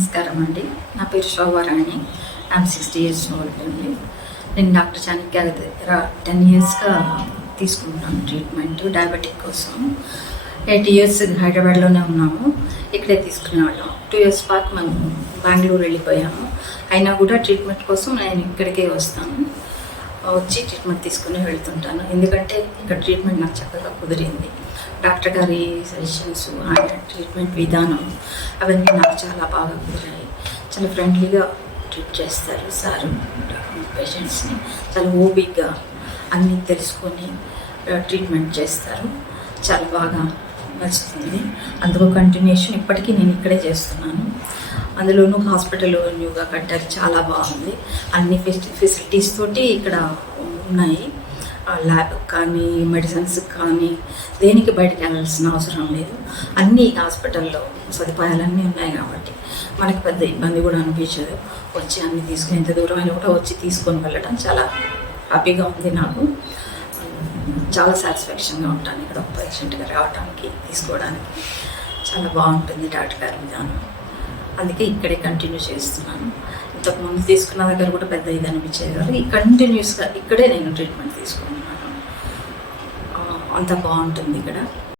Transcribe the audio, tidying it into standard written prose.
నమస్కారం అండి. నా పేరు శోభారాణి. ఐఎమ్ 60 years ఓల్డ్ అండి. నేను డాక్టర్ చాణక్య దగ్గర 10 yearsగా తీసుకుంటున్నాను ట్రీట్మెంట్ డయాబెటిక్ కోసం. 8 years హైదరాబాద్లోనే ఉన్నాము. ఇక్కడే తీసుకునేవాళ్ళం. 2 years బ్యాక్ మేము బెంగళూరు వెళ్ళిపోయాము. అయినా కూడా ట్రీట్మెంట్ కోసం నేను ఇక్కడికే వస్తాను. వచ్చి ట్రీట్మెంట్ తీసుకుని వెళ్తుంటాను. ఎందుకంటే ఇక్కడ ట్రీట్మెంట్ నాకు చక్కగా కుదిరింది. డాక్టర్ గారి సజెషన్స్, ఆయన ట్రీట్మెంట్ విధానం అవన్నీ నాకు చాలా బాగా కుదిరాయి. చాలా ఫ్రెండ్లీగా ట్రీట్ చేస్తారు సార్ పేషెంట్స్ని. చాలా ఓపిక్గా అన్నీ తెలుసుకొని ట్రీట్మెంట్ చేస్తారు. చాలా బాగా నచ్చుతుంది. అందులో కంటిన్యూషన్ ఇప్పటికీ నేను ఇక్కడే చేస్తున్నాను. అందులోనూ హాస్పిటల్ న్యూగా కట్టారు, చాలా బాగుంది. అన్ని ఫెసిలిటీస్ తోటి ఇక్కడ ఉన్నాయి. ల్యాబ్ కానీ మెడిసిన్స్ కానీ దేనికి బయటకు వెళ్ళాల్సిన అవసరం లేదు. అన్నీ హాస్పిటల్లో సదుపాయాలన్నీ ఉన్నాయి కాబట్టి మనకి పెద్ద ఇబ్బంది కూడా అనిపించదు. వచ్చి అన్నీ తీసుకుని ఎంత దూరం అయినా కూడా వచ్చి తీసుకొని వెళ్ళడం చాలా హ్యాపీగా ఉంది. నాకు చాలా సాటిస్ఫాక్షన్గా ఉంటాను ఇక్కడ పేషెంట్గా రావడానికి, తీసుకోవడానికి. చాలా బాగుంటుంది డాక్టర్ గారి విధానం. అందుకే ఇక్కడే కంటిన్యూ చేస్తున్నాను. ఇంతకుముందు తీసుకున్న దగ్గర కూడా పెద్ద ఇది అనిపించేది కాదు. ఈ కంటిన్యూస్గా ఇక్కడే నేను ట్రీట్మెంట్ తీసుకుంటున్నాను. అంత బాగుంటుంది ఇక్కడ.